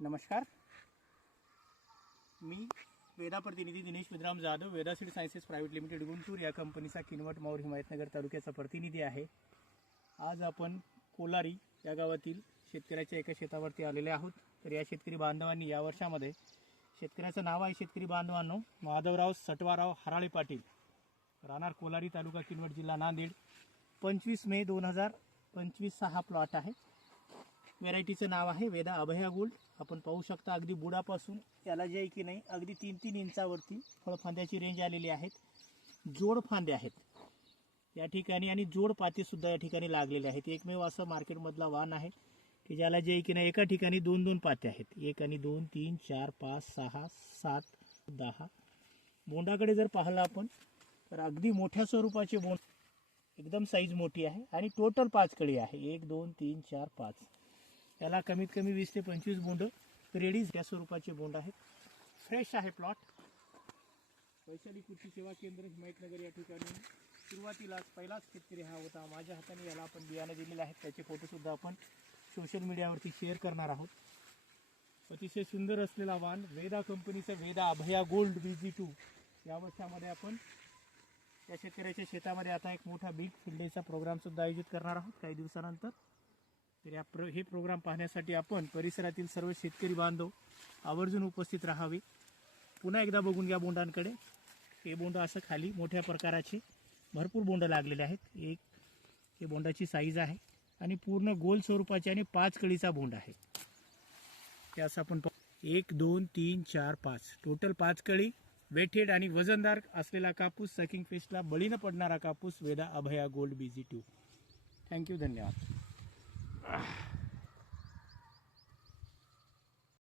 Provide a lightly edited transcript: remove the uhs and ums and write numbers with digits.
नमस्कार, मी वेदा प्रतिनिधी Dinesh Vidram Jadhav, Veda seed sciences private limited Guntur या कंपनीचा किनवट माऊर हिमायतनगर तालुक्याचा प्रतिनिधी आहे। आज आपण कोलारी या गावातील शेतकऱ्याच्या एका शेतावरती आलेले आहोत। तर या शेतकरी बांधवांनी या वर्षामध्ये शेतकऱ्याचं नाव आहे शेतकरी बांधवांनो माधवराव सटवाराव हराळे पाटील, राहणार कोलारी, तालुका किनवट, जिल्हा नांदेड। 25 मे 2025 हा प्लॉट आहे। व्हेरायटीचं नाव आहे वेदा अभया गोल्ड। आपण पाहू शकता अगदी बुडापासून याला जे आहे की नाही अगदी 3-3 इंचावरती फळफांद्याची रेंज आलेली आहेत। जोड फांदे आहेत या ठिकाणी आणि जोड पाते सुद्धा या ठिकाणी लागलेले आहेत। एकमेव असं मार्केटमधला वाण आहे की ज्याला जे आहे की नाही एका ठिकाणी 2-2 पाते आहेत। 1 आणि 2, 3, 4, 5, 6, 7, 10। बोंडाकडे जर पाहिलं आपण तर अगदी मोठ्या स्वरूपाचे बोंड, एकदम साईज मोठी आहे आणि टोटल 5 कळी आहे। 1, 2, 3, 4, 5। याला कमीत कमी 20 ते 25 बोंड रेडी त्या स्वरूपाचे बोंड आहेत। फ्रेश आहे प्लॉट। वैशाली कृषी सेवा केंद्र हिमायतनगर या ठिकाणी सुरुवातीलाच पहिलाच शेतकरी हा होता। माझ्या हाताने याला आपण बियाणे दिलेले आहेत, त्याचे फोटो सुद्धा आपण सोशल मीडियावरती शेअर करणार आहोत। अतिशय सुंदर असलेला वाण वेदा कंपनीचा वेदा अभया गोल्ड VG2 या वर्षामध्ये आपण या शेतकऱ्याच्या शेतामध्ये आता एक मोठा बिग फील्ड डेचा प्रोग्राम सुद्धा आयोजित करणार आहोत काही दिवसानंतर। तर हे प्रोग्राम पाहण्यासाठी आपण परिसरातील सर्व शेतकरी बांधव आवर्जून उपस्थित राहावे। पुन्हा एकदा बघून घ्या बोंडांकडे। हे बोंड असं खाली मोठ्या प्रकाराचे भरपूर बोंड लागलेले आहेत। एक हे बोंडाची साईज आहे आणि पूर्ण गोल स्वरूपाचे आणि 5 कळीचा बोंड आहे। त्यास आपण 1, 2, 3, 4, 5 टोटल 5 कळी, वेटेड आणि वजनदार असलेला कापूस, सकिंग फेस्टला बळी न पडणारा कापूस वेदा अभया गोल्ड VG2। थँक्यू, धन्यवाद।